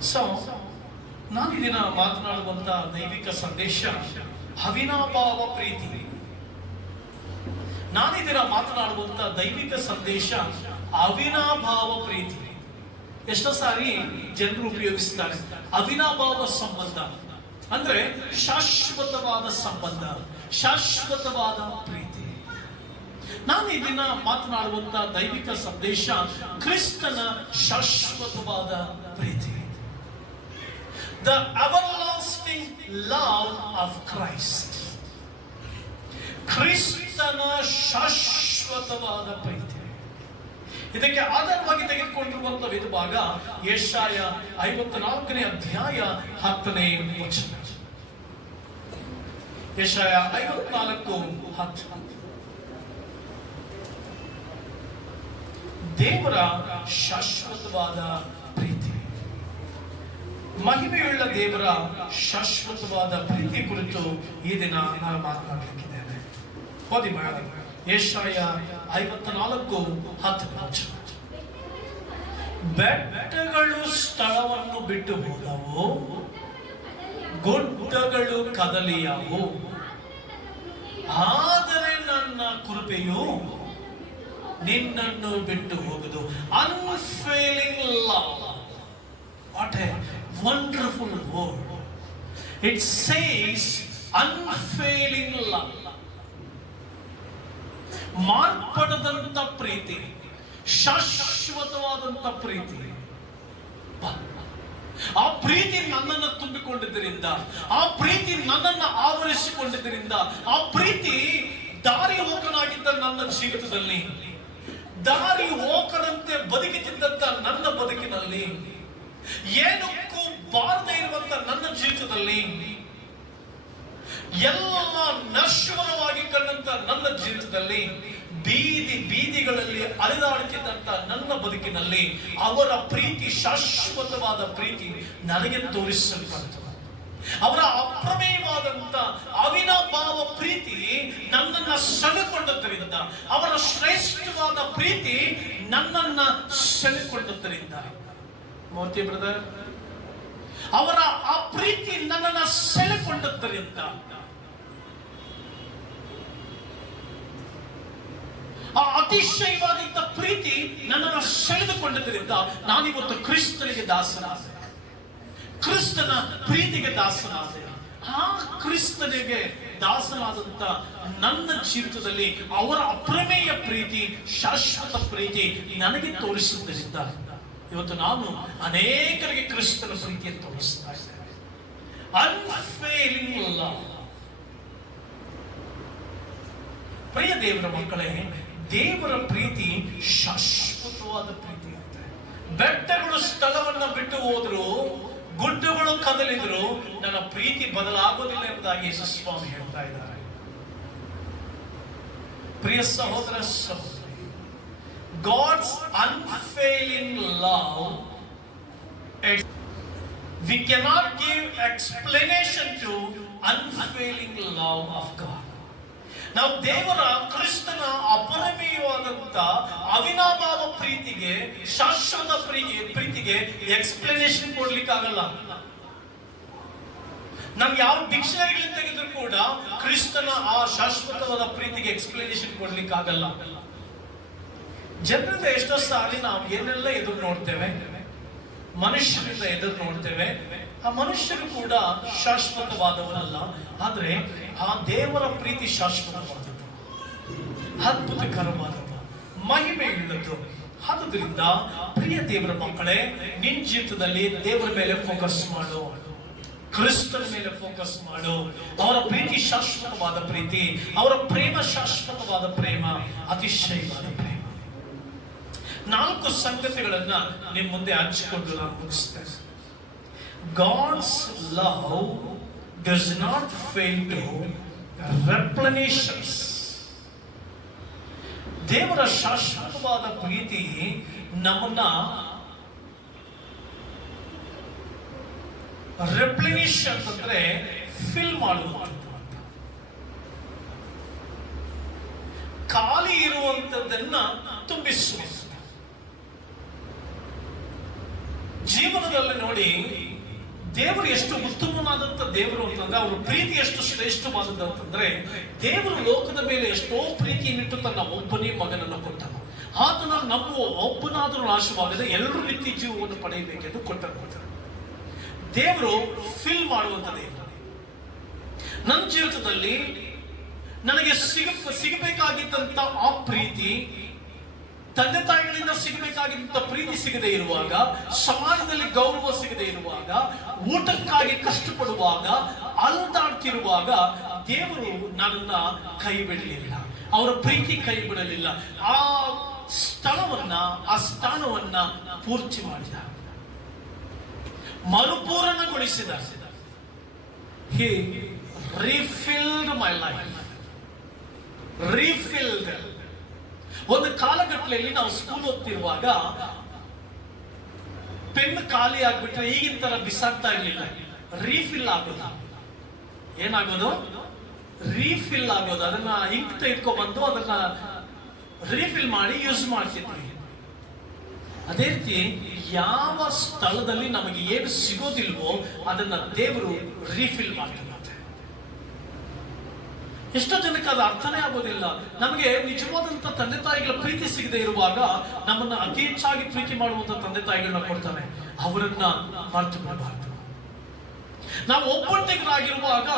So ನಾನಿದಿನ ಮಾತನಾಡುವಂತ ದೈವಿಕ ಸಂದೇಶ ಅವಿನಾಭಾವ ಪ್ರೀತಿ. ನಾನಿದಿನ ಮಾತನಾಡುವಂತ ದೈವಿಕ ಸಂದೇಶ ಅವಿನಾಭಾವ ಪ್ರೀತಿ. ಎಷ್ಟೋ ಸಾರಿ ಜನರು ಉಪಯೋಗಿಸ್ತಾರೆ. ಅವಿನಾಭಾವ ಸಂಬಂಧ. ಅಂದ್ರೆ ಶಾಶ್ವತವಾದ ಸಂಬಂಧ, ಶಾಶ್ವತವಾದ ಪ್ರೀತಿ. ನಾನು ಈ ದಿನ ಮಾತನಾಡುವಂತ ದೈವಿಕ ಸಂದೇಶ, ಕ್ರಿಸ್ತನ ಶಾಶ್ವತವಾದ ಪ್ರೀತಿ. The everlasting love of Christ ಕ್ರಿಸ್ತನ ಶಾಶ್ವತವಾದ ಪ್ರೀತಿ ಇದಕ್ಕೆ ಆಧಾರವಾಗಿ ತೆಗೆದುಕೊಂಡಿರುವಂತ ವಿಧಭಾಗ ಯಶಾಯ ಐವತ್ನಾಲ್ಕನೇ ಅಧ್ಯಾಯ ಹತ್ತನೇ ವಚನ. ಯಶಾಯ ಐವತ್ನಾಲ್ಕು ಹತ್ತು. ದೇವರ ಶಾಶ್ವತವಾದ ಪ್ರೀತಿ ಮಹಿಮೆಯುಳ್ಳ ದೇವರ ಶಾಶ್ವತವಾದ ಪ್ರೀತಿ ಕುರಿತು ಈ ದಿನ ನಾನು ಮಾತನಾಡಲಿಕ್ಕಿದ್ದೇನೆ. ಓದಿ ಏಷಾಯ ಐವತ್ತ ನಾಲ್ಕು ಹತ್ತು. ಬೆಟ್ಟಗಳು ಸ್ಥಳವನ್ನು ಬಿಟ್ಟು ಹೋದವು, ಗುಡ್ಡಗಳು ಕದಲಿಯವು. ಆದರೆ ನನ್ನ ಕೃಪೆಯು ನಿನ್ನನ್ನು ಬಿಟ್ಟು ಹೋಗುದು. Unfailing love what a wonderful word it says unfailing love ಮಾರ್ಪಡದಂತ ಪ್ರೀತಿ, ಶಾಶ್ವತವಾದಂತ ಪ್ರೀತಿ. ಆ ಪ್ರೀತಿ ನನ್ನನ್ನು ತುಂಬಿಕೊಂಡಿದ್ದರಿಂದ, ಆ ಪ್ರೀತಿ ನನ್ನನ್ನು ಆವರಿಸಿಕೊಂಡಿದ್ದರಿಂದ, ಆ ಪ್ರೀತಿ ದಾರಿ ಹೋಕನಾಗಿದ್ದ ನನ್ನ ಜೀವಿತದಲ್ಲಿ, ದಾರಿ ಹೋಕರಂತೆ ಬದುಕುತ್ತಿದ್ದಂತ ನನ್ನ ಬದುಕಿನಲ್ಲಿ ಏನಕ್ಕೂ ಬಾರದೇ ಇರುವಂತ ನನ್ನ ಜೀವಿತದಲ್ಲಿ ಎಲ್ಲ ನಶ್ವರವಾಗಿ ಕಂಡಂತ ನನ್ನ ಜೀವಿತದಲ್ಲಿ ಬೀದಿ ಬೀದಿಗಳಲ್ಲಿ ಅಲೆದಾಡುತ್ತಿದ್ದಂತ ನನ್ನ ಬದುಕಿನಲ್ಲಿ ಅವರ ಪ್ರೀತಿ, ಶಾಶ್ವತವಾದ ಪ್ರೀತಿ ನನಗೆ ತೋರಿಸಲ್ಪಡ್ತದೆ ಅವರ ಅಪ್ರಮೇಯವಾದಂತ ಅವಿನಾಭಾವ ಪ್ರೀತಿ ನನ್ನನ್ನ ಸೆಳೆಕೊಂಡದ್ದರಿಂದ, ಅವರ ಶ್ರೇಷ್ಠವಾದ ಪ್ರೀತಿ ನನ್ನನ್ನ ಸೆಳೆಕೊಂಡದ್ದರಿಂದ. ಮೂರ್ತಿ ಬ್ರದರ್, ಅವರ ಆ ಪ್ರೀತಿ ನನ್ನನ್ನು ಸೆಳೆಕೊಂಡದ್ದರಿಂದ ಆ ಅತಿಶಯವಾದಂತ ಪ್ರೀತಿ ನನ್ನನ್ನು ಸೆಳೆದುಕೊಂಡದ್ದರಿಂದ ನಾನಿವತ್ತು ಕ್ರಿಸ್ತನಿಗೆ ದಾಸನಾದೆ. ಕ್ರಿಸ್ತನ ಪ್ರೀತಿಗೆ ದಾಸನಾದೆ. ಆ ಕ್ರಿಸ್ತನಿಗೆ ದಾಸನಾದಂತ ನನ್ನ ಜೀವಿತದಲ್ಲಿ ಅವರ ಅಪ್ರಮೇಯ ಪ್ರೀತಿ, ಶಾಶ್ವತ ಪ್ರೀತಿ ನನಗೆ ತೋರಿಸಿದ್ದರಿಂದ ಇವತ್ತು ನಾನು ಅನೇಕರಿಗೆ ಕ್ರಿಸ್ತನ ಪ್ರೀತಿಯನ್ನು ತೋರಿಸ್ತಾ ಇದ್ದೇನೆ. ಅನ್ಫೇಲಿಂಗ್ ಪ್ರಿಯ ದೇವರ ಮಕ್ಕಳೇ, ದೇವರ ಪ್ರೀತಿ ಶಾಶ್ವತವಾದ ಪ್ರೀತಿ ಅಂತೆ. ಬೆಟ್ಟಗಳು ಸ್ಥಳವನ್ನ ಬಿಟ್ಟು ಹೋದ್ರು, ಗುಡ್ಡಗಳು ಕದಲಿದ್ರು, ನನ್ನ ಪ್ರೀತಿ ಬದಲಾಗೋದಿಲ್ಲ ಎಂಬುದಾಗಿ ಯಶಸ್ವಾಮಿ ಹೇಳ್ತಾ ಇದ್ದಾರೆ. ಪ್ರಿಯ ಸಹೋದರ, ಸಹೋದರಿ God's unfailing love, it, we cannot give explanation to unfailing love of God. ನಾವು ದೇವರ ಕ್ರಿಸ್ತನ ಅಪರಮೀಯವಾದಂತ ಅವಿನಾಭಾವ ಪ್ರೀತಿಗೆ ಶಾಶ್ವತ ಪ್ರೀತಿ ಪ್ರೀತಿಗೆ ಎಕ್ಸ್ಪ್ಲನೇಷನ್ ಕೊಡ್ಲಿಕ್ಕಾಗಲ್ಲ ನಮ್ಗೆ ಯಾವ ಡಿಕ್ಷನರಿಗಳು ತೆಗೆದ್ರು ಕೂಡ ಕ್ರಿಸ್ತನ ಆ ಶಾಶ್ವತವಾದ ಪ್ರೀತಿಗೆ ಎಕ್ಸ್ಪ್ಲನೇಷನ್ ಕೊಡ್ಲಿಕ್ಕಾಗಲ್ಲ ಜನರಿಂದ ಎಷ್ಟೋ ಸಾರಿ ನಾವು ಏನೆಲ್ಲ ಎದುರು ನೋಡ್ತೇವೆ, ಮನುಷ್ಯರಿಂದ ಎದುರು ನೋಡ್ತೇವೆ, ಆ ಮನುಷ್ಯರು ಕೂಡ ಶಾಶ್ವತವಾದವರಲ್ಲ. ಆದ್ರೆ ಆ ದೇವರ ಪ್ರೀತಿ ಶಾಶ್ವತವಾದದ್ದು ಮಹಿಮೆ ಇಲ್ಲದ್ದು. ಆದುದರಿಂದ ಪ್ರಿಯ ದೇವರ ಮಕ್ಕಳೇ, ನಿನ್ ಜೀವಿತದಲ್ಲಿ ದೇವರ ಮೇಲೆ ಫೋಕಸ್ ಮಾಡು. ಕ್ರಿಸ್ತನ ಮೇಲೆ ಫೋಕಸ್ ಮಾಡು. ಅವರ ಪ್ರೀತಿ ಶಾಶ್ವತವಾದ ಪ್ರೀತಿ, ಅವರ ಪ್ರೇಮ ಶಾಶ್ವತವಾದ ಪ್ರೇಮ, ಅತಿಶಯವಾದ ಪ್ರೇಮ. ನಾಲ್ಕು ಸಂಗತಿಗಳನ್ನ ನಿಮ್ಮ ಮುಂದೆ ಹಂಚಿಕೊಂಡು ನಾನು ಮುಗಿಸ್ತೇನೆ. God's love does not fail to replenish ದೇವರ ಶಾಶ್ವತವಾದ ಪ್ರೀತಿ ನಮ್ಮನ್ನ ರೆಪ್ಲಿನಿಶ್ ಅಂತಂದ್ರೆ ಫಿಲ್ ಮಾಡುವಂಥದ್ದು ಖಾಲಿ ಇರುವಂತದ್ದನ್ನ ತುಂಬಿಸುವಂಥದ್ದು ಜೀವನದಲ್ಲಿ ನೋಡಿ, ದೇವರು ಎಷ್ಟು ಉತ್ತಮನಾದಂತ ದೇವರು ಅಂತಂದ್ರೆ ಅವರ ಪ್ರೀತಿ ಎಷ್ಟು ಶ್ರೇಷ್ಠವಾದದ್ದು ಅಂತಂದ್ರೆ, ದೇವರು ಲೋಕದ ಮೇಲೆ ಎಷ್ಟೋ ಪ್ರೀತಿಯನ್ನಿಟ್ಟು ತನ್ನ ಒಬ್ಬನೇ ಮಗನನ್ನು ಕೊಟ್ಟನು. ಆತನ ನಮ್ಮ ಒಬ್ಬನಾದರೂ ನಾಶವಾಗದೆ ಎಲ್ಲರೂ ನಿತ್ಯ ಜೀವವನ್ನು ಪಡೆಯಬೇಕೆಂದು ಕೊಟ್ಟನು ದೇವರು ಫಿಲ್ ಮಾಡುವಂತ ದೇವರು. ನನ್ನ ಜೀವಿತದಲ್ಲಿ ನನಗೆ ಸಿಗ ಸಿಗಬೇಕಾಗಿದ್ದಂತ ಆ ಪ್ರೀತಿ ತಂದೆ ತಾಯಿಗಳಿಂದ ಸಿಗಬೇಕಾಗಿದ್ದಂಥ ಪ್ರೀತಿ ಸಿಗದೆ ಇರುವಾಗ, ಸಮಾಜದಲ್ಲಿ ಗೌರವ ಸಿಗದೆ ಇರುವಾಗ, ಊಟಕ್ಕಾಗಿ ಕಷ್ಟಪಡುವಾಗ, ಅಲ್ದಾಡ್ತಿರುವಾಗ ದೇವರು ನನ್ನನ್ನ ಕೈ ಬಿಡಲಿಲ್ಲ. ಅವರ ಪ್ರೀತಿ ಕೈ ಬಿಡಲಿಲ್ಲ. ಆ ಸ್ಥಳವನ್ನ, ಆ ಸ್ಥಾನವನ್ನ ಪೂರ್ತಿ ಮಾಡಿದ. ಮರುಪೂರಣಗೊಳಿಸಿದ. ಹಿ ರೀಫಿಲ್ಡ್ ಮೈ ಲೈಫ್ ರೀಫಿಲ್ಡ್ ಒಂದು ಕಾಲಘಟ್ಟದಲ್ಲಿ ನಾವು ಸ್ಕೂಲ್ ಓದ್ತಿರುವಾಗ ಪೆನ್ ಖಾಲಿ ಆಗ್ಬಿಟ್ರೆ ಈಗಿನ ತರ ಬಿಸಾಕ್ತಾ ಇರ್ಲಿಲ್ಲ. ರೀಫಿಲ್ ಆಗೋದು. ಏನಾಗೋದು? ರೀಫಿಲ್ ಆಗೋದು. ಅದನ್ನ ಇಂಕ್ ತೆಗೆದುಕೊಂಡ್ಬಂದು ಅದನ್ನ ರೀಫಿಲ್ ಮಾಡಿ ಯೂಸ್ ಮಾಡ್ತಿದ್ವಿ. ಅದೇ ರೀತಿ ಯಾವ ಸ್ಥಳದಲ್ಲಿ ನಮಗೆ ಏನು ಸಿಗೋದಿಲ್ವೋ ಅದನ್ನ ದೇವರು ರೀಫಿಲ್ ಮಾಡ್ತಾರೆ. ಎಷ್ಟೋ ಜನಕ್ಕೆ ಅದು ಅರ್ಥನೇ ಆಗೋದಿಲ್ಲ. ನಮಗೆ ನಿಜವಾದಂತ ತಂದೆ ತಾಯಿಗಳ ಪ್ರೀತಿ ಸಿಗದೆ ಇರುವಾಗ ನಮ್ಮನ್ನ ಅತಿ ಹೆಚ್ಚಾಗಿ ಪ್ರೀತಿ ಮಾಡುವಂತ ತಂದೆ ತಾಯಿಗಳನ್ನ ಕೊಡ್ತಾನೆ ಅವರನ್ನ ಮರೆತು ಬಿಡಬಾರದು ನಾವು ಒಬ್ಬಂಟಿಗರಾಗಿರುವಾಗ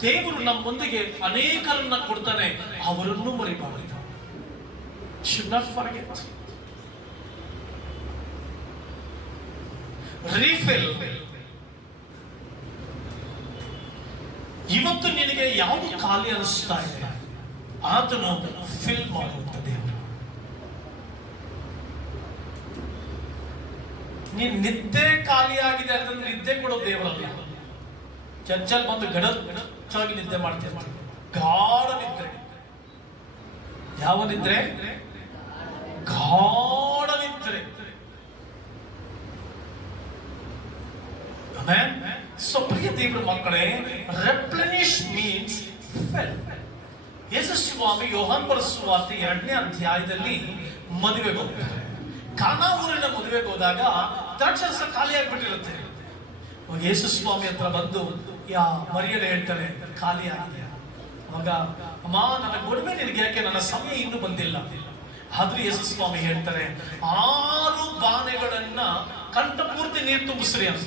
ದೇವರು ನಮ್ಮೊಂದಿಗೆ ಅನೇಕರನ್ನ ಕೊಡ್ತಾನೆ. ಅವರನ್ನು ಮರಿಬಾರದು. ರೀಫಿಲ್ ಇವತ್ತು ನಿನಗೆ ಯಾವುದು ಖಾಲಿ ಅನಿಸ್ತಾ ಇದೆ? ಆತನು ಫಿಲ್ ಮಾಡುತ್ತದೆ ನೀನ್ ನಿದ್ದೆ ಖಾಲಿಯಾಗಿದೆ ಅಂತಂದ್ರೆ ನಿದ್ದೆ ಕೊಡೋ ದೇವರಲ್ಲ ಚರ್ಚಲ್ ಬಂದು ಗಡ ಗಡಚಾಗಿ ನಿದ್ದೆ ಮಾಡ್ತೇವೆ ಗಾಢ ನಿದ್ರೆ. ಯಾವ ನಿದ್ರೆ? ಗಾಢ ನಿದ್ರೆ. Amen. ಸೊ ಪ್ರಿಯ ದೇವರ ಮಕ್ಕಳೇ ರೆಪ್ಲೆನಿಶ್ ಮೀನ್ಸ್ ಫೆಲ್ ಯೇಸು ಸ್ವಾಮಿ ಯೋಹಾನ್ ಬರಸುವಾರ್ತೆ ಎರಡನೇ ಅಧ್ಯಾಯದಲ್ಲಿ ಮದುವೆಗೆ ಹೋಗ್ತಾರೆ ಕಾನಾ ಊರಿನ ಮದುವೆಗೆ ಹೋದಾಗ ದ್ರಾಕ್ಷರಸ ಖಾಲಿ ಯೇಸು ಸ್ವಾಮಿ ಹತ್ರ ಬಂದು, ಯಾ ಮರ್ಯಾದೆ ಹೇಳ್ತಾರೆ ಖಾಲಿ ಆಗಿದೆ. ಅವಾಗ ಅಮ್ಮ ನನ್ನ ಕೊಡ್ಬೇ ನಿನಗೆ ಯಾಕೆ? ನನ್ನ ಸಮಯ ಇನ್ನೂ ಬಂದಿಲ್ಲ. ಆದ್ರೂ ಯೇಸು ಸ್ವಾಮಿ ಹೇಳ್ತಾರೆ, ಆರು ಬಾನೆಗಳನ್ನ ಕಂಠಪೂರ್ತಿ ನೀರು ತುಂಬಿಸ್ರಿ ಅಂತ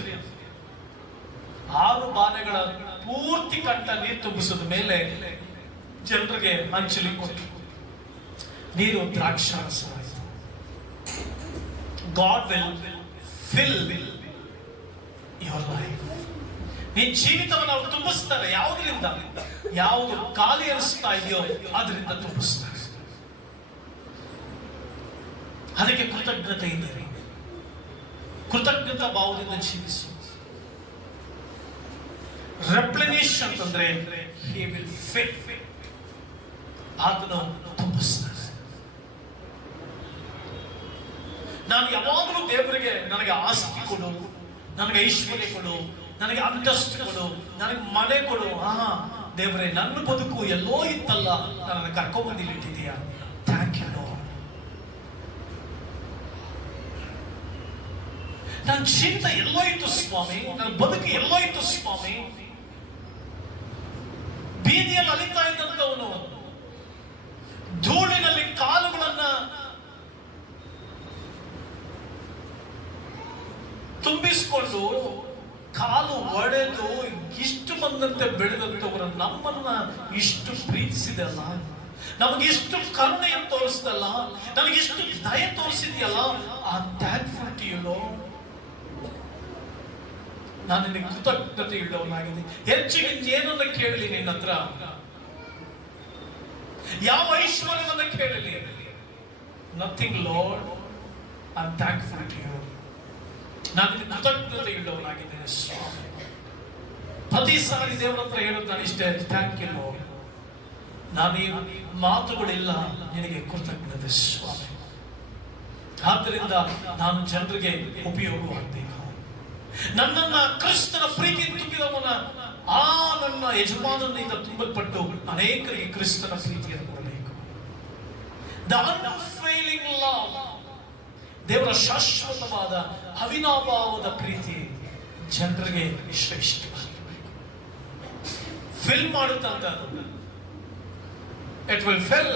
ಆರು ಬಾನೆಗಳ ಪೂರ್ತಿ ಕಟ್ಟ ನೀರು ತುಂಬಿಸಿದ ಮೇಲೆ ಜನರಿಗೆ ಹಂಚಲಿ ಕೊಟ್ಟರು ನೀರು ದ್ರಾಕ್ಷಾರಸವಾಯಿತು God will fill your life ನಿನ್ ಜೀವಿತವನ್ನು ಅವ್ರು ತುಂಬಿಸ್ತಾರೆ. ಯಾವುದರಿಂದ? ಯಾವುದು ಖಾಲಿ ಅನಿಸ್ತಾ ಇದೆಯೋ ಅದರಿಂದ ತುಂಬಿಸ್ತಾರೆ. ಅದಕ್ಕೆ ಕೃತಜ್ಞತೆ ಇದ್ದೀರಿ ಕೃತಜ್ಞತಾ ಭಾವದಿಂದ ಜೀವಿಸು. ರೆಪ್ಲೆನಿಶ್ ಅಂತಂದ್ರೆ ಹಿ ವಿಲ್ ಫಿಟ್ ಆತನು ತುಂಬಿಸ್ತಾನೆ ನಾನು ಯಾವಾಗಲೂ ದೇವರಿಗೆ ನನಗೆ ಆಸ್ತಿ ಕೊಡು, ನನಗೆ ಐಶ್ವರ್ಯ ಕೊಡು, ನನಗೆ ಅಂತಸ್ತು ಕೊಡು, ನನಗೆ ಮನೆ ಕೊಡು. ಹಾ ದೇವರೇ, ನನ್ನ ಬದುಕು ಎಲ್ಲೋ ಇತ್ತಲ್ಲ ನನ್ನ ಕರ್ಕೊಂಡ್ಬಂದಿಲ್ಲಿ ಇಟ್ಟಿದ್ದೀಯಾ? ಥ್ಯಾಂಕ್ ಯು ಲೋ ನನ್ನ ಚಿಂತೆ ಎಲ್ಲೋ ಇತ್ತು ಸ್ವಾಮಿ, ನನ್ನ ಬದುಕು ಎಲ್ಲೋ ಇತ್ತು ಸ್ವಾಮಿ. ಬೀದಿಯಲ್ಲಿ ಅಲಿತಾ ಇದ್ದಂಥವನು. ಧೂಳಿನಲ್ಲಿ ಕಾಲುಗಳನ್ನ ತುಂಬಿಸಿಕೊಂಡು ಕಾಲು ಒಡೆದು ಇಷ್ಟು ಬಂದಂತೆ ಬೆಳೆದಂಥವ್ರ ನಮ್ಮನ್ನ ಇಷ್ಟು ಪ್ರೀತಿಸಿದಲ್ಲ ನಮಗಿಷ್ಟು ಕರುಣೆಯನ್ನು ತೋರಿಸಿದಲ್ಲ ನಮಗಿಷ್ಟು ದಯ ತೋರಿಸಿದೆಯಲ್ಲ? ಆ ಥ್ಯಾಂಕ್ಫುಲ್ ಟು ಯು ನಾನು ನಿನಗೆ ಕೃತಜ್ಞತೆ ಇಲ್ಲವನಾಗಿದೆ ಹೆಚ್ಚಿಗೆ ಏನನ್ನ ಕೇಳಲಿ ನಿನ್ನ ಹತ್ರ? ಯಾವ ಐಶ್ವರ್ಯವನ್ನ ಕೇಳಲಿ? Nothing Lord I thankful to you ನಾನು ಕೃತಜ್ಞತೆ ಇಲ್ಲವನಾಗಿದ್ದೇನೆ ಸ್ವಾಮಿ. ಪ್ರತಿ ಸಾರಿ ದೇವರ ಹತ್ರ ಹೇಳೋದು ನಾನು ಇಷ್ಟೇ ಥ್ಯಾಂಕ್ ಯು ಲಾರ್ಡ್ ನಾನು ಮಾತುಗಳಿಲ್ಲ, ನಿನಗೆ ಕೃತಜ್ಞತೆ, ಸ್ವಾಮಿ. ಆದ್ದರಿಂದ ನಾನು ಜನರಿಗೆ ಉಪಯೋಗವಾಗಬೇಕು ನನ್ನನ್ನ ಕ್ರಿಸ್ತನ ಪ್ರೀತಿ ತುಂಬಿದವನ, ಆ ನನ್ನ ಯಜಮಾನನಿಂದ ತುಂಬಲ್ಪಟ್ಟು ಅನೇಕರಿಗೆ ಕ್ರಿಸ್ತನ ಪ್ರೀತಿಯನ್ನು ಕೊಡಬೇಕು. ಲವ್ ದೇವರ ಶಾಶ್ವತವಾದ ಅವಿನಾಭಾವದ ಪ್ರೀತಿ ಜನರಿಗೆ ಶ್ರೇಷ್ಠವಾಗಿರಬೇಕು ಫಿಲ್ ಮಾಡುತ್ತಂತ ಇಟ್ ವಿಲ್ ಫಿಲ್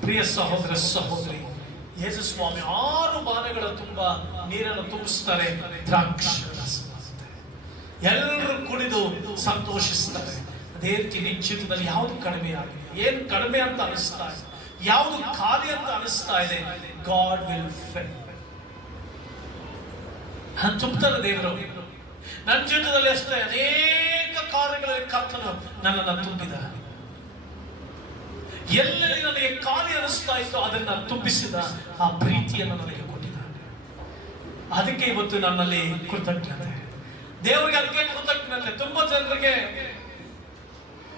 ಪ್ರಿಯ ಸಹೋದರ ಸಹೋದರಿ ಯೇಸು ಸ್ವಾಮಿ ಆರು ಬಾಣಗಳ ತುಂಬ ನೀರನ್ನು ತುಂಬಿಸ್ತಾರೆ ದ್ರಾಕ್ಷ ಎಲ್ಲರೂ ಕುಡಿದು ಸಂತೋಷಿಸ್ತಾರೆ ಅದೇ ರೀತಿ ನಿನ್ನ ಯಾವುದು ಕಡಿಮೆ ಆಗಿದೆ? ಏನು ಕಡಿಮೆ ಅಂತ ಅನಿಸ್ತಾ ಇದೆ? ಯಾವುದು ಖಾಲಿ ಅಂತ ಅನಿಸ್ತಾ ಇದೆ? God will fill. ತುಂಬುತ್ತಾರೆ ದೇವರು. ನನ್ನ ಜೀವಿತದಲ್ಲಿ ಅಷ್ಟೇ ಅನೇಕ ಕಾರ್ಯಗಳಲ್ಲಿ ಕರ್ತನು ನನ್ನನ್ನು ತುಂಬಿದ ಎಲ್ಲೆಲ್ಲಿ ನನಗೆ ಖಾಲಿ ಅನಿಸ್ತಾ ಇತ್ತು ಅದನ್ನ ತುಂಬಿಸಿದ ಆ ಪ್ರೀತಿಯನ್ನು ನನಗೆ ಕೊಟ್ಟಿದ್ದಾರೆ. ಅದಕ್ಕೆ ಇವತ್ತು ನನ್ನಲ್ಲಿ ಕೃತಜ್ಞತೆ. ದೇವರಿಗೆ ಅದಕ್ಕೆ ಕೃತಜ್ಞತೆ. ತುಂಬಾ ಜನರಿಗೆ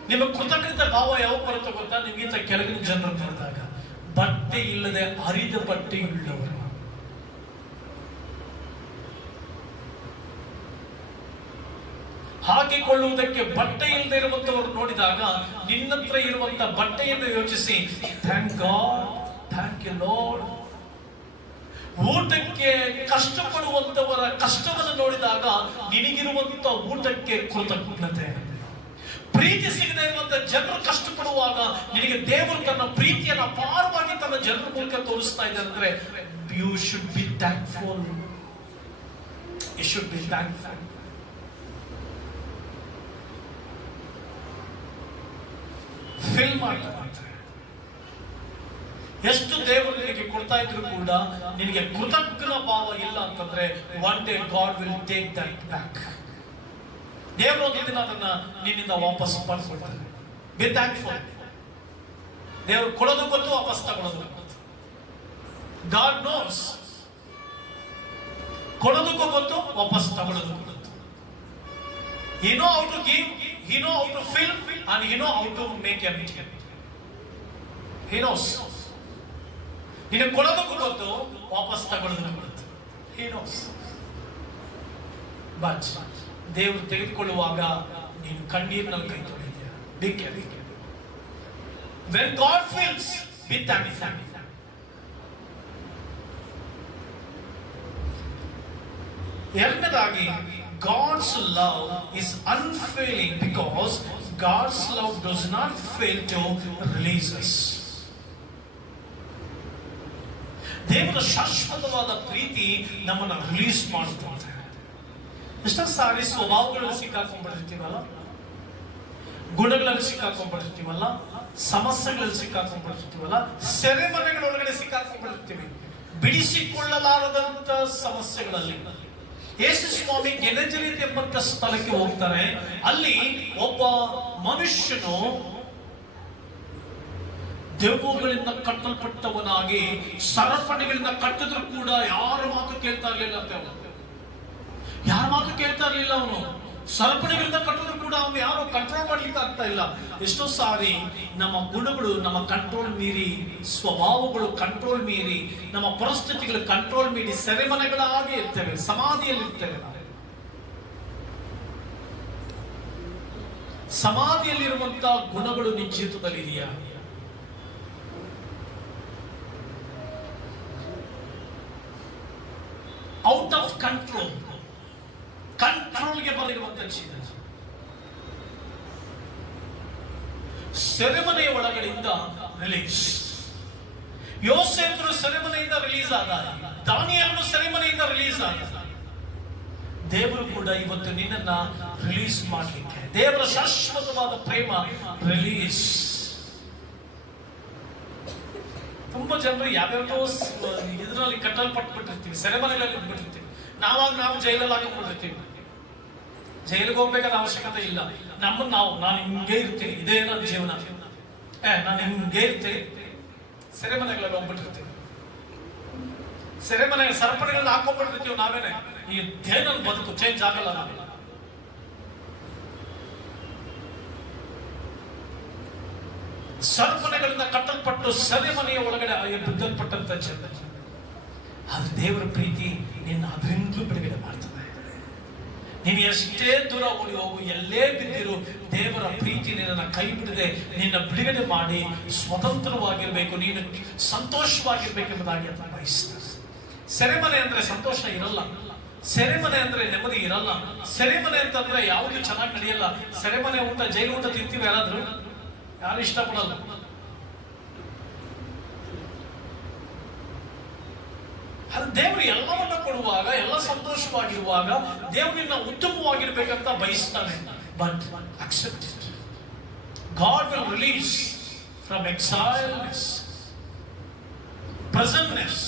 ನಿಮ್ಮ ಕೃತಜ್ಞತೆ ಭಾವ ಯಾವ ಬರುತ್ತೋ ಗೊತ್ತಾ? ನಿಮಗಿಂತ ಕೆಳಗಿನ ಜನರು ಬರೆದಾಗ ಬಟ್ಟೆ ಇಲ್ಲದೆ ಹರಿದ ಬಟ್ಟೆ ಉಳ್ಳವರು. ಹಾಕಿಕೊಳ್ಳುವುದಕ್ಕೆ ಬಟ್ಟೆ ಇಲ್ಲದೆ ಇರುವಂತವರು ನೋಡಿದಾಗ ನಿನ್ನತ್ರ ಇರುವಂತ ಬಟ್ಟೆಯನ್ನು ಯೋಚಿಸಿ thank God thank you Lord ಊಟಕ್ಕೆ ಕಷ್ಟಪಡುವಂತವರ ಕಷ್ಟವನ್ನು ನೋಡಿದಾಗ ನಿನಗಿರುವಂತ ಊಟಕ್ಕೆ ಕೃತಜ್ಞತೆ. ಪ್ರೀತಿ ಸಿಗದೆ ಇರುವಂತ ಜನರು ಕಷ್ಟಪಡುವಾಗ ನಿನಗೆ ದೇವರು ತನ್ನ ಪ್ರೀತಿಯನ್ನು ಅಪಾರವಾಗಿ ತನ್ನ ಜನರ ಮೂಲಕ ತೋರಿಸ್ತಾ ಇದೆ ಅಂದ್ರೆ you should be thankful you should be thankful fill ಮಾಡ್ತಾರಂತೆ ಎಷ್ಟು ದೇವರು ನಿನಗೆ ಕೊಡ್ತಾ ಇದ್ರು ಕೂಡ ನಿನಗೆ ಕೃತಜ್ಞ ಭಾವ ಇಲ್ಲ ಅಂತಂದ್ರೆ one day God will take that back ದೇವರು ಒಂದು ದಿನ ಅದನ್ನ ನಿನ್ನಿಂದ ವಾಪಸ್ ಪಡ್ಕೊಳ್ತಾರೆ ಬಿ ಥ್ಯಾಂಕ್ಫುಲ್ ದೇವರು ಕೊಡೋದು ಗೊತ್ತು, ವಾಪಸ್ ತಗೊಳ್ಳೋದು ಗೊತ್ತು. ಗಾಡ್ ನೋಸ್ ಕೊಡೋದಕ್ಕೂ ಗೊತ್ತು, ವಾಪಸ್ ತಗೊಳ್ಳೋದು ಗೊತ್ತು. ಏನೋ to give? He know how to film and he know how to make a empty he knows ನಿನ್ನ ಕೊಡೋದಕ್ಕೂ ಗೊತ್ತು ವಾಪಸ್ ತಗೊಳ್ಳೋದಕ್ಕೂ ಗೊತ್ತು he knows ಬಟ್ ದೇವರು ತೆಗೆದುಕೊಳ್ಳುವಾಗ ನೀನು ಕಣ್ಣೀರಿನಲ್ಲಿ ಕೈ ತೊಳಿದ್ಯಾ be careful when god fills be thankful ಎರಡನೇದಾಗಿ God's love is unfailing because God's love does not fail to release us. ದೇವರ ಶಾಶ್ವತವಾದ ಪ್ರೀತಿ ನಮ್ಮನ್ನು ರಿಲೀಸ್ ಮಾಡುತ್ತೆ ಎಷ್ಟೋ ಸಾರಿ ಸ್ವಭಾವಗಳಲ್ಲಿ ಸಿಕ್ಕಾಕೊಂಡ್ಬಿಟ್ಟಿರ್ತೀವಲ್ಲ? ಗುಣಗಳಲ್ಲಿ ಸಿಕ್ಕಾಕೊಂಡ್ಬಿಟ್ಟಿರ್ತೀವಲ್ಲ? ಸಮಸ್ಯೆಗಳಲ್ಲಿ ಸಿಕ್ಕಾಕೊಂಡ್ಬಿಟ್ಟಿರ್ತೀವಲ್ಲ? ಸೆರೆಮನೆಗಳೊಳಗಡೆ ಸಿಕ್ಕಾಕೊಂಡ್ಬಿಟ್ಟಿರ್ತೀವಿ. ಬಿಡಿಸಿಕೊಳ್ಳಲಾರದಂತ ಸಮಸ್ಯೆಗಳಲ್ಲಿ. ಯೇಸು ಸ್ವಾಮಿ ಗೆನೆಜರಿತ್ ಎಂಬಂತ ಸ್ಥಳಕ್ಕೆ ಹೋಗ್ತಾರೆ ಅಲ್ಲಿ ಒಬ್ಬ ಮನುಷ್ಯನು ದೆವ್ವಗಳಿಂದ ಕಟ್ಟಲ್ಪಟ್ಟವನಾಗಿ ಸರಪಣಿಗಳಿಂದ ಕಟ್ಟಿದ್ರು ಕೂಡ ಯಾರ ಮಾತು ಕೇಳ್ತಾ ಇರಲಿಲ್ಲ ಅಂತ ಯಾರ ಮಾತು ಕೇಳ್ತಾ ಇರಲಿಲ್ಲ ಅವನು? ಸರಪಣಿಗಳಿಂದ ಕಟ್ಟಿದ್ರು ಕೂಡ ಅವನು ಯಾರು ಕಂಟ್ರೋಲ್ ಮಾಡ್ಲಿಕ್ಕೆ ಆಗ್ತಾ ಇಲ್ಲ. ಎಷ್ಟೋ ಸಾರಿ ನಮ್ಮ ಗುಣಗಳು, ನಮ್ಮ ಕಂಟ್ರೋಲ್ ಮೀರಿ, ಸ್ವಭಾವಗಳು ಕಂಟ್ರೋಲ್ ಮೀರಿ, ನಮ್ಮ ಪರಿಸ್ಥಿತಿಗಳು ಕಂಟ್ರೋಲ್ ಮೀರಿ ಸೆರೆಮನೆಗಳಾಗಿ ಇರ್ತೇವೆ ಸಮಾಧಿಯಲ್ಲಿ ಇರ್ತೇವೆ ಸಮಾಧಿಯಲ್ಲಿರುವಂತಹ ಸಮಾಧಿಯಲ್ಲಿರುವಂತ ಗುಣಗಳು ನಿಮ್ಮ ಜೀವಿತದಲ್ಲಿ ಇದೆಯಾ ಔಟ್ ಆಫ್ ಕಂಟ್ರೋಲ್ ಕಂಟ್ರೋಲ್ಗೆ ಬರೆಯುವಂತ ಜೀವನ ಸೆರೆಮನೆಯ ಒಳಗಡೆಯಿಂದ ರಿಲೀಸ್ ಯೋಸೇಫರು ಸೆರೆಮನೆಯಿಂದ ರಿಲೀಸ್ ಆದ ದಾನಿಯಲ್ನು ಸೆರೆಮನೆಯಿಂದ ರಿಲೀಸ್ ಆದ. ದೇವರು ಕೂಡ ಇವತ್ತು ನಿನ್ನನ್ನ ರಿಲೀಸ್ ಮಾಡಲಿಕ್ಕೆ, ದೇವರ ಶಾಶ್ವತವಾದ ಪ್ರೇಮ ರಿಲೀಸ್ ತುಂಬಾ ಜನರು ಯಾವ್ಯಾವ್ದೋ ಇದರಲ್ಲಿ ಕಟ್ಟಲ್ಪಟ್ಬಿಟ್ಟಿರ್ತೀವಿ ಸೆರೆಮನೆಗಳಲ್ಲಿ ಬಿಟ್ಟಿರ್ತೀವಿ ನಾವಾಗ ನಾವು ಜೈಲಲ್ಲಿ ಹಾಕೊಂಡ್ಬಿಟ್ಟಿರ್ತೀವಿ ಜೈಲಿಗೆ ಹೋಗ್ಬೇಕಾದ ಅವಶ್ಯಕತೆ ಇಲ್ಲ. ನಮ್ಮನ್ನು ನಾವು, ನಾನು ಹಿಂಗೆ ಇರ್ತೀನಿ, ಇದೇ ನನ್ನ ಜೀವನ. ಏ, ನಾನು ಹಿಂಗೆ ಇರ್ತೀನಿ. ಸೆರೆಮನೆಗಳಲ್ಲಿ ಹೋಗ್ಬಿಟ್ಟಿರ್ತೀನಿ. ಸೆರೆಮನೆ ಸರಪಣಿಗಳನ್ನ ಹಾಕೊಂಡ್ಬಿಟ್ಟಿರ್ತೀವಿ ನಾವೇನೆ. ಈ ದೇನಲ್ ಬದುಕು ಚೇಂಜ್ ಆಗಲ್ಲ ನಾವು. ಸರ್ಪಣೆಗಳಿಂದ ಕಟ್ಟಲ್ಪಟ್ಟು ಸೆರೆಮನೆಯ ಒಳಗಡೆ ಬಿದ್ದಲ್ಪಟ್ಟಂತ ಚಂದ ಆದ್ರೆ ದೇವರ ಪ್ರೀತಿ ನಿನ್ನ ಅದರಿಂದಲೂ ಬಿಡುಗಡೆ ಮಾಡ್ತದೆ. ನೀನು ಎಷ್ಟೇ ದೂರ ಓಡಿ ಹೋಗು, ಎಲ್ಲೇ ಬಿದ್ದಿರು, ದೇವರ ಪ್ರೀತಿ ನಿನ್ನ ಕೈ ಬಿಡದೆ ನಿನ್ನ ಬಿಡುಗಡೆ ಮಾಡಿ ಸ್ವತಂತ್ರವಾಗಿರಬೇಕು, ನೀನು ಸಂತೋಷವಾಗಿರ್ಬೇಕೆಂಬುದಾಗಿ ಅಂತ ಬಯಸ್ತಾರೆ. ಸೆರೆಮನೆ ಅಂದ್ರೆ ಸಂತೋಷ ಇರಲ್ಲ. ಸೆರೆಮನೆ ಅಂದ್ರೆ ನೆಮ್ಮದಿ ಇರಲ್ಲ. ಸೆರೆಮನೆ ಅಂತಂದ್ರೆ ಯಾವುದು ಚೆನ್ನಾಗಿ ನಡೆಯಲ್ಲ. ಸೆರೆಮನೆ ಊಟ, ಜೈಲು ಊಟ ತಿಂತೀವಿ ಯಾರಾದ್ರೂ? ಯಾರು ಇಷ್ಟಪಡಲ್ಲ? ಅದು ದೇವರು ಎಲ್ಲವನ್ನ ಕೊಡುವಾಗ, ಎಲ್ಲ ಸಂತೋಷವಾಗಿರುವಾಗ ದೇವರಿನ ಉತ್ತಮವಾಗಿರ್ಬೇಕಂತ ಬಯಸ್ತಾನೆ. But accept it God will release from exileness presentness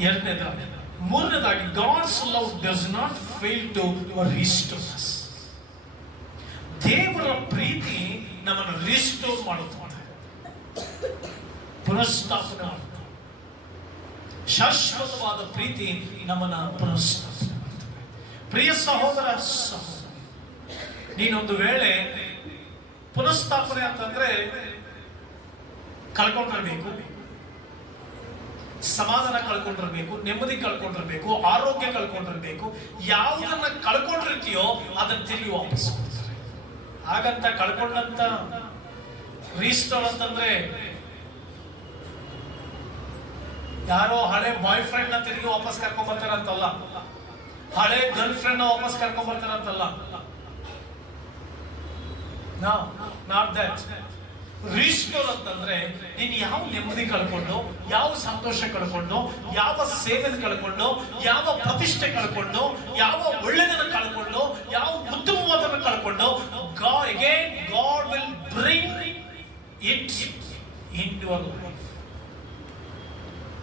ಎರಡನೇದಾಗಿ, ಮೂರನೇದಾಗಿ God's love does not fail to restore ದೇವರ ಪ್ರೀತಿ ನಮ್ಮನ್ನು ರಿಸ್ಟೋರ್ ಮಾಡುತ್ತದೆ ಪುನಃಸ್ಥಾಪನೆ ಮಾಡುತ್ತದೆ ಶಾಶ್ವತವಾದ ಪ್ರೀತಿ ನಮ್ಮನ್ನ ಪ್ರಿಯ ಸಹೋದರ ಸಹೋದರಿ, ನೀನೊಂದು ವೇಳೆ ಪುನಃಸ್ಥಾಪನೆ ಅಂತಂದ್ರೆ ಕಳ್ಕೊಂಡಿರ್ಬೇಕು, ಸಮಾಧಾನ ಕಳ್ಕೊಂಡಿರ್ಬೇಕು, ನೆಮ್ಮದಿ ಕಳ್ಕೊಂಡಿರ್ಬೇಕು, ಆರೋಗ್ಯ ಕಳ್ಕೊಂಡಿರ್ಬೇಕು, ಯಾವುದನ್ನ ಕಳ್ಕೊಂಡಿರ್ತೀಯೋ ಅದನ್ನ ತಿರುಗಿ ವಾಪಸ್ ಕೊಡ್ತಾರೆ. ಹಾಗಂತ ಕಳ್ಕೊಂಡಂತ ರೀಸ್ಟೋರ್ ಅಂತಂದ್ರೆ ಯಾರೋ ಹಳೆ ಬಾಯ್ ಫ್ರೆಂಡ್ನ ತಿರುಗಿ ವಾಪಸ್ ಕರ್ಕೊಂಡ್ ಬರ್ತಾರಂತಲ್ಲ ಹಳೆ ಗರ್ಲ್ ಫ್ರೆಂಡ್ನ ವಾಪಸ್ ಕರ್ಕೊಂಡ್ ಬರ್ತಾರಂತಲ್ಲ ನಾಟ್ ದಟ್ ಅಂತಂದ್ರೆ ನೀನು ಯಾವ ನೆಮ್ಮದಿ ಕಳ್ಕೊಂಡು, ಯಾವ ಸಂತೋಷ ಕಳ್ಕೊಂಡು, ಯಾವ ಸೇವೆ ಕಳ್ಕೊಂಡು, ಯಾವ ಪ್ರತಿಷ್ಠೆ ಕಳ್ಕೊಂಡು, ಯಾವ ಒಳ್ಳೆದನ್ನ ಕಳ್ಕೊಂಡು, ಯಾವ ಉತ್ತಮವಾದನ್ನ ಕಳ್ಕೊಂಡು God God will bring it in your life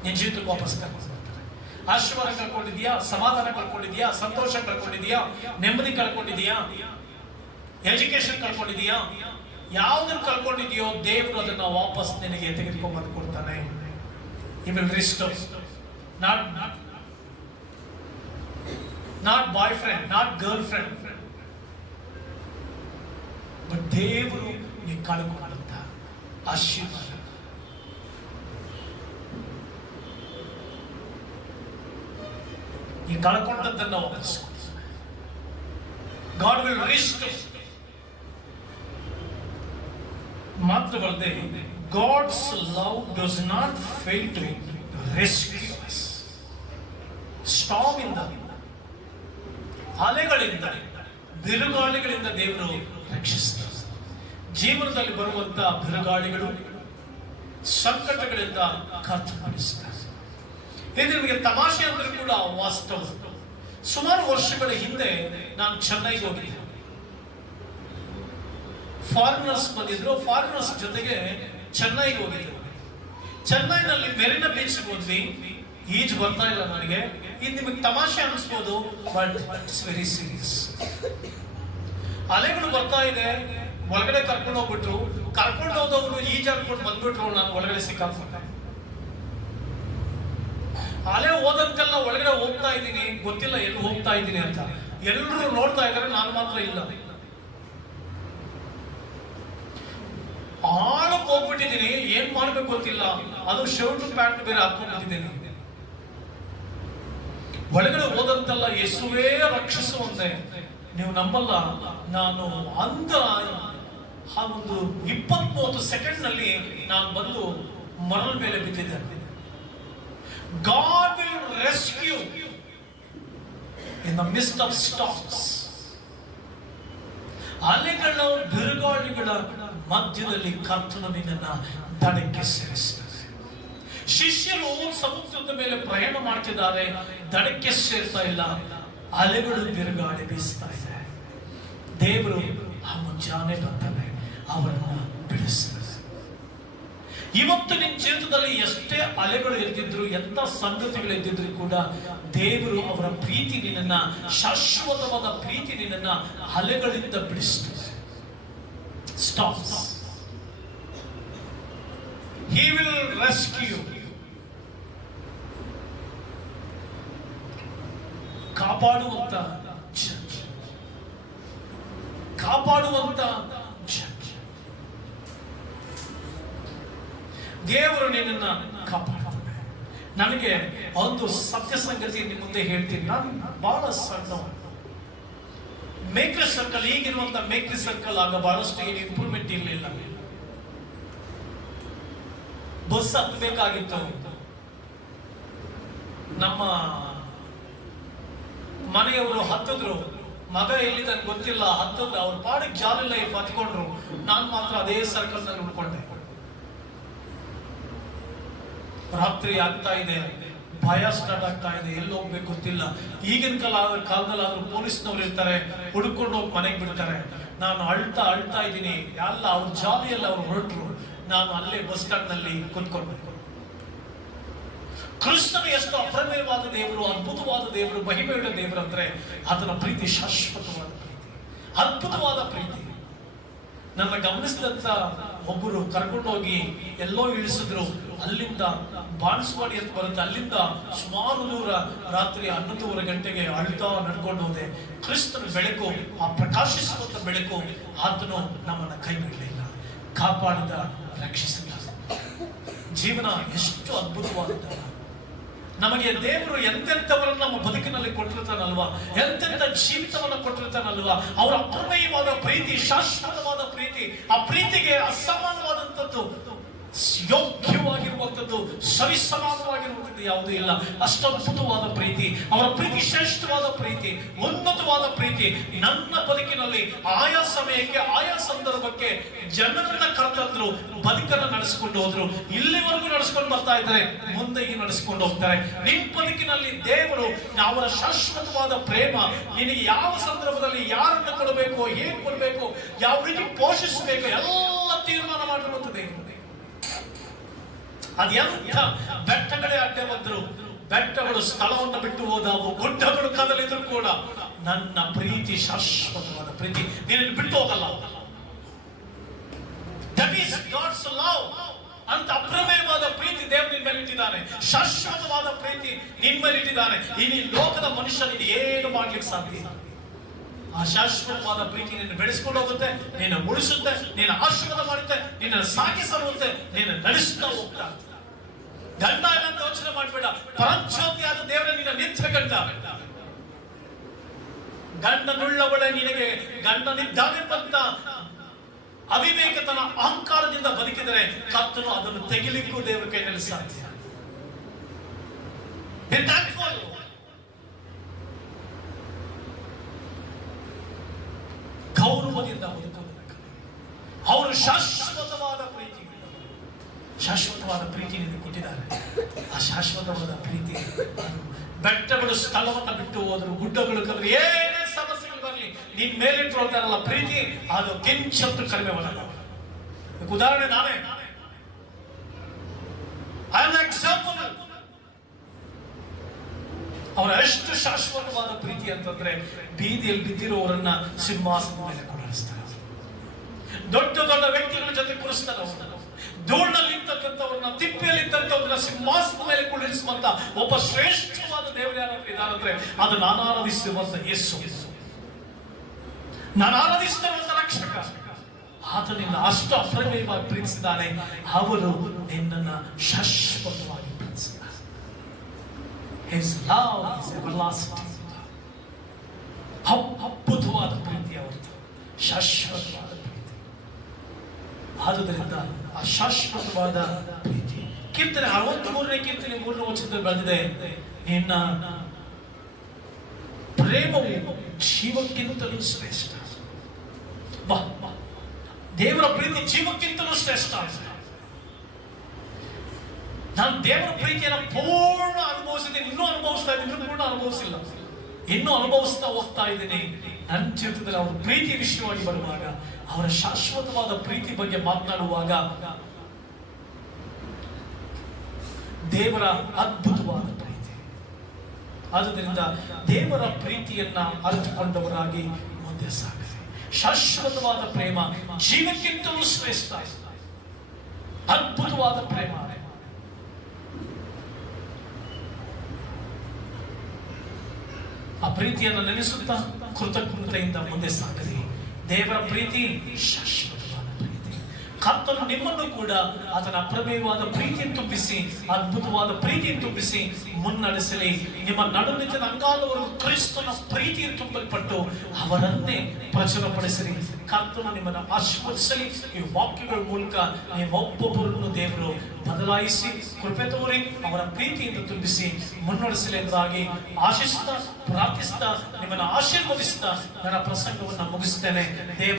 ನಿನ್ನ ಜೀವಿತಕ್ಕೆ ವಾಪಸ್ ಕರ್ಕೊಂಡು ಆಶೀರ್ವಾದ ಕಳ್ಕೊಂಡಿದ್ಯಾ ಸಮಾಧಾನ ಕಳ್ಕೊಂಡಿದ್ಯಾ ಸಂತೋಷ ಕಳ್ಕೊಂಡಿದ್ಯಾ ನೆಮ್ಮದಿ ಕಳ್ಕೊಂಡಿದ್ಯಾ ಎಜುಕೇಶನ್ ಕಳ್ಕೊಂಡಿದ್ಯಾ ಯಾವ್ದನ್ನ ಕಳ್ಕೊಂಡಿದ್ಯೋ ದೇವರು ಅದನ್ನ ವಾಪಸ್ ನಿನಗೆ ತೆಗೆದುಕೊಂಡು ಬಂದು ಕೊಡ್ತಾನೆ. ಈ restore not not boyfriend not girlfriend but ದೇವರು ನೀ ಕಳ್ಕೊಂಡಂತ ಆಶೀರ್ವಾದ. ಈ ಕಳ್ಕೊಂಡದ್ದನ್ನು ಗಾಡ್ ವಿಲ್ ರಿಸ್ಟ್ ಮಾತ್ರವಲ್ಲದೆ God's love does not fail to rescue storm ಇಂದ ಅಲೆಗಳಿಂದ, ಬಿರುಗಾಳಿಗಳಿಂದ ದೇವರು ರಕ್ಷಿಸ್ತಾರೆ. ಜೀವನದಲ್ಲಿ ಬರುವಂತಹ ಬಿರುಗಾಳಿಗಳು ಸಂಕಟಗಳಿಂದ ಕರ್ತಮಾಡಿಸ್ತಾರೆ ಇದು ನಿಮಗೆ ತಮಾಷೆ ಅಂದ್ರೆ ಕೂಡ ವಾಸ್ತವ. ಸುಮಾರು ವರ್ಷಗಳ ಹಿಂದೆ ನಾನು ಚೆನ್ನೈಗೆ ಹೋಗಿದ್ದೆ. ಫಾರಿನರ್ಸ್ ಬಂದಿದ್ರು ಫಾರಿನರ್ಸ್ ಜೊತೆಗೆ ಚೆನ್ನೈಗೆ ಹೋಗಿದ್ರು ಚೆನ್ನೈನಲ್ಲಿ ಮೆರಿನ ಬೀಚ್ ಹೋದ್ವಿ. ಈಜು ಬರ್ತಾ ಇಲ್ಲ ನನಗೆ. ಇದು ನಿಮಗೆ ತಮಾಷೆ ಅನಿಸ್ಬೋದು ಬಟ್ ಇಟ್ಸ್ ವೆರಿ ಸೀರಿಯಸ್ ಅಲೆಗಳು ಬರ್ತಾ ಇದೆ. ಒಳಗಡೆ ಕರ್ಕೊಂಡು ಹೋಗ್ಬಿಟ್ರು. ಕರ್ಕೊಂಡು ಹೋದವರು ಈಜಾಡ್ಕೊಂಡು ಬಂದ್ಬಿಟ್ರು, ನಾನು ಒಳಗಡೆ ಸಿಕ್ಕಾಕೊಂಡೆ ಅಲೆ ಹೋದಂತೆಲ್ಲ ಒಳಗಡೆ ಹೋಗ್ತಾ ಇದ್ದೀನಿ, ಗೊತ್ತಿಲ್ಲ ಎಲ್ಲಿ ಹೋಗ್ತಾ ಇದ್ದೀನಿ ಅಂತ. ಎಲ್ಲರೂ ನೋಡ್ತಾ ಇದ್ದಾರೆ, ನಾನು ಮಾತ್ರ ಇಲ್ಲ. ಆಳಕ್ಕೆ ಹೋಗ್ಬಿಟ್ಟಿದ್ದೀನಿ, ಏನ್ ಮಾಡ್ಬೇಕು ಗೊತ್ತಿಲ್ಲ. ಅದು ಶರ್ಟ್, ಪ್ಯಾಂಟ್ ಬೇರೆ ಹಾಕೊಂಡಿದ್ದೀನಿ ಒಳಗಡೆ ಹೋದಂತೆಲ್ಲ ಯೇಸುವೇ ರಕ್ಷಿಸುವಂತೆ ನೀವು ನಂಬಲ್ಲ, ನಾನು ಅಂದ ಆ ಒಂದು ಇಪ್ಪತ್ತ್ ಮೂವತ್ತು ಸೆಕೆಂಡ್ನಲ್ಲಿ ನಾನು ಬಂದು ಮರಳ ಮೇಲೆ ಬಿದ್ದಿದ್ದೇನೆ. God will rescue in the midst of storms. ಅಲೆಗಳ ಬಿರುಗಾಳಿಗಳ ಮಧ್ಯದಲ್ಲಿ ಕರ್ತನ ನಿನ್ನನ್ನ ದಡಕ್ಕೆ ಸೇರಿಸ್ತಾರೆ ಶಿಷ್ಯರು ಸಮುದ್ರದ ಮೇಲೆ ಪ್ರಯಾಣ ಮಾಡ್ತಿದ್ದಾರೆ, ದಡಕ್ಕೆ ಸೇರ್ತಾ ಇಲ್ಲ. ಅಲೆಗಳು ಬಿರುಗಾಳಿ ಬೀಸ್ತಾ ಇದೆ. ದೇವರು ಆ ಮುಂಜಾನೆ ಬರ್ತಾನೆ ಅವರನ್ನ ಬಿಡಿಸ್ತಾರೆ ಇವತ್ತು ನಿನ್ನ ಜೀವಿತದಲ್ಲಿ ಎಷ್ಟೇ ಅಲೆಗಳು ಎದ್ದಿದ್ರು ಎಂತ ಸಂಗತಿಗಳು ಎದ್ದಿದ್ರು ಕೂಡ ದೇವರು ಅವರ ಪ್ರೀತಿ ನಿನ್ನನ್ನ, ಶಾಶ್ವತವಾದ ಪ್ರೀತಿ ನಿನ್ನನ್ನ ಅಲೆಗಳಿಂದ ಸ್ಟಾಪ್ಸ್ ಹಿ ವಿಲ್ ರೆಸ್ಕ್ಯೂ ಕಾಪಾಡುವಂತ. ಕಾಪಾಡುವಂತ ದೇವರು ನಿನ್ನನ್ನ ಕಾಪಾಡ್ತಾನೆ. ನನಗೆ ಒಂದು ಸತ್ಯ ಸಂಗತಿ ನಿಮ್ಮ ಮುಂದೆ ಹೇಳ್ತೀನಿ. ನಾನು ಬಹಳ ಸಣ್ಣ ಮೇಕ್ರಿ ಸರ್ಕಲ್, ಈಗಿರುವಂತ ಮೇಕ್ರಿ ಸರ್ಕಲ್ ಆಗ ಬಹಳಷ್ಟು ಏನು ಇಂಪ್ರೂವ್ಮೆಂಟ್ ಇರಲಿಲ್ಲ ಬಸ್ ಹತ್ತಬೇಕಾಗಿತ್ತು. ನಮ್ಮ ಮನೆಯವರು ಹತ್ತಿದ್ರು. ಮಗ ಎಲ್ಲಿ ನನ್ಗೆ ಗೊತ್ತಿಲ್ಲ. ಹತ್ತಿದ್ರು. ಅವ್ರ ಪಾಡಿಗೆ ಜಾಲಿ ಲೈಫ್ ಹತ್ಕೊಂಡ್ರು. ನಾನು ಮಾತ್ರ ಅದೇ ಸರ್ಕಲ್ನಲ್ಲಿ ಉಳ್ಕೊಂಡೆ. ರಾತ್ರಿ ಆಗ್ತಾ ಇದೆ ಭಯ ಸ್ಟಾರ್ಟ್ ಆಗ್ತಾ ಇದೆ, ಎಲ್ಲಿ ಹೋಗ್ಬೇಕು ಗೊತ್ತಿಲ್ಲ. ಈಗಿನ ಕಾಲ ಕಾಲದಲ್ಲಿ ಆದ್ರೂ ಪೊಲೀಸ್ನವ್ರು ಇರ್ತಾರೆ, ಹುಡುಕೊಂಡು ಹೋಗಿ ಮನೆಗೆ ಬಿಡ್ತಾರೆ. ನಾನು ಅಳ್ತಾ ಅಳ್ತಾ ಇದ್ದೀನಿ. ಎಲ್ಲ ಅವ್ರ ಜಾಲಿಯಲ್ಲಿ ಅವ್ರು ಹೊರಟರು. ನಾನು ಅಲ್ಲೇ ಬಸ್ ಸ್ಟ್ಯಾಂಡ್ನಲ್ಲಿ ಕುತ್ಕೊಂಡೆ. ಕೃಷ್ಣನು ಎಷ್ಟು ಅಪ್ರಮೇಯವಾದ ದೇವರು, ಅದ್ಭುತವಾದ ದೇವರು, ಮಹಿಮೆಯುಳ್ಳ ದೇವರು ಅಂದ್ರೆ ಅದರ ಪ್ರೀತಿ ಶಾಶ್ವತವಾದ ಪ್ರೀತಿ. ಅದ್ಭುತವಾದ ಪ್ರೀತಿ. ನನ್ನ ಗಮನಿಸಿದಂತ ಒಬ್ಬರು ಕರ್ಕೊಂಡೋಗಿ ಎಲ್ಲೋ ಇಳಿಸಿದ್ರು, ಅಲ್ಲಿಂದ ಬಾಣಸ್ವಾಡಿ ಅಂತ ಬರುತ್ತೆ, ಅಲ್ಲಿಂದ ಸುಮಾರು ದೂರ ರಾತ್ರಿ ಹನ್ನೊಂದೂವರೆ ಗಂಟೆಗೆ ಅಳ್ತಾ ನಡ್ಕೊಂಡು ಹೋದೆ. ಕ್ರಿಸ್ತನ ಬೆಳಕು, ಆ ಪ್ರಕಾಶಿಸುವಂತ ಬೆಳಕು ಆತನು ನಮ್ಮನ್ನ ಕೈ ಬಿಡಲಿಲ್ಲ. ಕಾಪಾಡಿದ ರಕ್ಷಿಸಿದ. ಜೀವನ ಎಷ್ಟು ಅದ್ಭುತವಾದದ್ದು ನಮಗೆ ದೇವರು ಎಂತೆಂಥವರನ್ನು ನಮ್ಮ ಬದುಕಿನಲ್ಲಿ ಕೊಟ್ಟಿರ್ತಾನಲ್ವಾ? ಎಂತೆಂಥ ಜೀವಿತವನ್ನು ಕೊಟ್ಟಿರ್ತಾನಲ್ವಾ? ಅವರ ಅಪ್ರಮೇಯವಾದ ಪ್ರೀತಿ, ಶಾಶ್ವತವಾದ ಪ್ರೀತಿ, ಆ ಪ್ರೀತಿಗೆ ಅಸಮಾನವಾದಂಥದ್ದು. ಯೋಗ್ಯವಾಗಿರುವಂಥದ್ದು ಸರಿಸಮಾನವಾಗಿರುವಂಥದ್ದು ಯಾವುದೂ ಇಲ್ಲ. ಅಷ್ಟಭುತವಾದ ಪ್ರೀತಿ, ಅವರ ಪ್ರೀತಿ ಶ್ರೇಷ್ಠವಾದ ಪ್ರೀತಿ, ಉನ್ನತವಾದ ಪ್ರೀತಿ, ನನ್ನ ಬದುಕಿನಲ್ಲಿ ಆಯಾ ಸಮಯಕ್ಕೆ, ಆಯಾ ಸಂದರ್ಭಕ್ಕೆ ಜನರನ್ನ ಕರೆತಂದ್ರು, ಬದುಕನ್ನು ನಡೆಸಿಕೊಂಡು ಹೋದ್ರು. ಇಲ್ಲಿವರೆಗೂ ನಡೆಸ್ಕೊಂಡು ಬರ್ತಾ ಇದ್ದಾರೆ ಮುಂದೆ ಈ ನಡೆಸ್ಕೊಂಡು ಹೋಗ್ತಾರೆ. ನಿನ್ ಬದುಕಿನಲ್ಲಿ ದೇವರು, ಅವರ ಶಾಶ್ವತವಾದ ಪ್ರೇಮ, ನಿನಗೆ ಯಾವ ಸಂದರ್ಭದಲ್ಲಿ ಯಾರನ್ನ ಕೊಡಬೇಕು ಏನ್ ಕೊಡಬೇಕು, ಯಾವ ರೀತಿ ಪೋಷಿಸಬೇಕು, ಎಲ್ಲ ತೀರ್ಮಾನ ಮಾಡಿರುವಂತ ಅದೆಂಥ ಬೆಟ್ಟಗಳೇ ಅಡ್ಡೆ ಬಂದ್ರು. ಬೆಟ್ಟಗಳು ಸ್ಥಳವನ್ನು ಬಿಟ್ಟು ಹೋದವು. ಗುಡ್ಡಗಳು ಕದಲಿದ್ರು ಕೂಡ. ನನ್ನ ಪ್ರೀತಿ ಶಾಶ್ವತವಾದ ಪ್ರೀತಿ. ನೀನು ಬಿಟ್ಟು ಹೋಗಲ್ಲ. ದಟ್ ಗಾಡ್ಸ್ ಲವ್ ಅಂತ ಅಪ್ರಮೇಯವಾದ ಪ್ರೀತಿ ದೇವರು ನಿಮ್ಮಲ್ಲಿಟ್ಟಿದ್ದಾನೆ ಶಾಶ್ವತವಾದ ಪ್ರೀತಿ ನಿಮ್ಮಲ್ಲಿಟ್ಟಿದ್ದಾನೆ ಇನ್ನು ಲೋಕದ ಮನುಷ್ಯನಿಗೆ ಏನು ಮಾಡ್ಲಿಕ್ಕೆ ಸಾಧ್ಯ? ಆ ಶಾಶ್ವತವಾದ ಪ್ರೀತಿ ನಿನ್ನ ಬೆಳೆಸ್ಕೊಂಡು ಹೋಗುತ್ತೆ, ನಿನ್ನ ಉಳಿಸುತ್ತೆ, ನಿನ್ನ ಆಶೀರ್ವಾದ ಮಾಡುತ್ತೆ, ನಿನ್ನ ಸಾಕಿ ಸಲ್ಲುತ್ತೆ ನಿನ್ನ ನಡೆಸ್ತಾ ಹೋಗ್ತಾ. ಗಂಡ ಅಂತ ಯೋಚನೆ ಮಾಡಬೇಡ ಪರಂಜ್ಯೋತಿಯಾದ ದೇವರ ನಿನ್ನ ನಿತ್ಯ ಗಂಡ. ಗಂಡನುಳ್ಳವಳೆ ನಿನಗೆ ಗಂಡನಿದ್ದಾನೆಂಬಂತ ಅವಿವೇಕತನ ಅಹಂಕಾರದಿಂದ ಬದುಕಿದರೆ ಕತ್ತನು ಅದನ್ನು ತೆಗಿಲಿಕ್ಕೂ ದೇವರ ಕೈಯಲ್ಲಿ ಸಾಧ್ಯ. ಗೌರವದಿಂದ ಬದುಕಬೇಕು. ಅವರು ಶಾಶ್ವತವಾದ ಪ್ರೀತಿ ಶಾಶ್ವತವಾದ ಪ್ರೀತಿ ನಿನಗೆ ಕೊಟ್ಟಿದ್ದಾರೆ. ಆ ಶಾಶ್ವತವಾದ ಪ್ರೀತಿ ಬೆಟ್ಟಗಳು ಸ್ಥಳವನ್ನು ಬಿಟ್ಟು ಹೋದರು ಗುಡ್ಡಗಳು ಕದ್ರು ಏನೇ ಸಮಸ್ಯೆಗಳು ಬರಲಿ, ನಿನ್ ಮೇಲಿಟ್ಟಿರೋದಾರಲ್ಲ ಪ್ರೀತಿ, ಅದು ಕಿಂಚತ್ತು ಕಡಿಮೆ ಬರಲ್ಲ ಉದಾಹರಣೆ ನಾನೇ. ಐ ಆಮ್ ಅವರ ಅಷ್ಟು ಶಾಶ್ವತವಾದ ಪ್ರೀತಿ ಅಂತಂದ್ರೆ ಬೀದಿಯಲ್ಲಿ ಬಿದ್ದಿರುವವರನ್ನ ಸಿಂಹಾಸನದ ಮೇಲೆ ಕುಳಿಸ್ತಾರೆ ದೊಡ್ಡ ದೊಡ್ಡ ವ್ಯಕ್ತಿಗಳ ಜೊತೆ ಕುಳಿಸ್ತಾರೆ ಧೂಳಲ್ಲಿ ಇರ್ತಕ್ಕಂಥವ್ರನ್ನ ತಿಪ್ಪೆಯಲ್ಲಿ ಇದ್ದಂಥವ್ರನ್ನ ಸಿಂಹಾಸನದ ಮೇಲೆ ಕುಳಿಸುವಂತ ಒಬ್ಬ ಶ್ರೇಷ್ಠವಾದ ದೇವರು ಯಾರಾದ್ರೂ ಇದಾರಂದ್ರೆ ಅದು ನಾನು ಆರಾಧಿಸುವಂತ ಯೇಸು. ನಾನು ಆರಾಧಿಸುತ್ತಿರುವಂತ ರಕ್ಷಕ. ಆತನಿಂದ ಅಷ್ಟು ಅಪ್ರಮೇಯವಾಗಿ ಪ್ರೀತಿಸಿದ್ದಾನೆ. ಅವರು ನಿನ್ನನ್ನು ಶಾಶ್ವತವಾಗಿ His ಲವ್ ಇಸ್. ಅಪ್- ಅದ್ಭುತವಾದ ಪ್ರೀತಿ ಅವರದು. ಶಾಶ್ವತವಾದ ಪ್ರೀತಿ. ಆದುದರಿಂದ ಆ ಶಾಶ್ವತವಾದ ಪ್ರೀತಿ. ಕೀರ್ತನೆ ಅರವತ್ತ್ ಮೂರನೇ ಕೀರ್ತನೆ ಮೂರನೇ ವಚನದಲ್ಲಿ ಬಂದಿದೆ ನಿನ್ನ ಪ್ರೇಮವು ಜೀವಕ್ಕಿಂತಲೂ ಶ್ರೇಷ್ಠ. ದೇವರ ಪ್ರೀತಿ ಜೀವಕ್ಕಿಂತಲೂ ಶ್ರೇಷ್ಠ. ನಾನು ದೇವರ ಪ್ರೀತಿಯನ್ನು ಪೂರ್ಣ ಅನುಭವಿಸಿದ್ದೇನೆ, ಇನ್ನೂ ಅನುಭವಿಸ್ತಾ ಇದ್ದೀನಿ ಪೂರ್ಣ ಅನುಭವಿಸಿಲ್ಲ. ಇನ್ನೂ ಅನುಭವಿಸ್ತಾ ಹೋಗ್ತಾ ಇದ್ದೀನಿ. ನನ್ನ ಜೀವಿತದಲ್ಲಿ ಅವರ ಪ್ರೀತಿ ವಿಷಯವಾಗಿ ಬರುವಾಗ, ಅವರ ಶಾಶ್ವತವಾದ ಪ್ರೀತಿ ಬಗ್ಗೆ ಮಾತನಾಡುವಾಗ, ದೇವರ ಅದ್ಭುತವಾದ ಪ್ರೀತಿ. ಆದ್ದರಿಂದ ದೇವರ ಪ್ರೀತಿಯನ್ನ ಅರಿತುಕೊಂಡವರಾಗಿ ಮುಂದೆ ಸಾಗಲಿ. ಶಾಶ್ವತವಾದ ಪ್ರೇಮ, ಜೀವಕ್ಕಿಂತಲೂ ಶ್ರೇಷ್ಠ, ಅದ್ಭುತವಾದ ಪ್ರೇಮ. ಆ ಪ್ರೀತಿಯನ್ನು ನೆನೆಸುತ್ತಾ ಕೃತಜ್ಞತೆಯಿಂದ ಮುಂದೆ ಸಾಗಲಿ. ದೇವರ ಪ್ರೀತಿ ಶಾಶ್ವತವಾದ ಪ್ರೀತಿ. ಕರ್ತನು ನಿಮ್ಮನ್ನು ಕೂಡ ಆತನ ಅಪ್ರಮೇಯವಾದ ಪ್ರೀತಿ ತುಂಬಿಸಿ, ಅದ್ಭುತವಾದ ಪ್ರೀತಿ ತುಂಬಿಸಿ ಮುನ್ನಡೆಸಲಿ. ನಿಮ್ಮ ನಡುವಿನ ಅಂಗಾಲವರು ಕ್ರಿಸ್ತನ ಪ್ರೀತಿ ತುಂಬಲ್ಪಟ್ಟು ಅವರನ್ನೇ ಪ್ರಚುರಪಡಿಸಲಿ. ಕರ್ತನು ನಿಮ್ಮನ್ನು ಆಶೀರ್ವದಿಸಲಿ. ಈ ವಾಕ್ಯಗಳ ಮೂಲಕ ಒಬ್ಬೊಬ್ಬರನ್ನು ದೇವರು ಬದಲಾಯಿಸಿ, ಕೃಪೆ ತೋರಿ, ಅವರ ಪ್ರೀತಿಯಿಂದ ತುಂಬಿಸಿ, ಮುನ್ನಡೆಸಲಿ ಎಂಬುದಾಗಿ ಆಶಿಸ್ತಾ, ಪ್ರಾರ್ಥಿಸ್ತಾ, ನಿಮ್ಮನ್ನು ಆಶೀರ್ವದಿಸ್ತಾ, ನನ್ನ ಪ್ರಸಂಗವನ್ನು ಮುಗಿಸ್ತೇನೆ. ದೇವ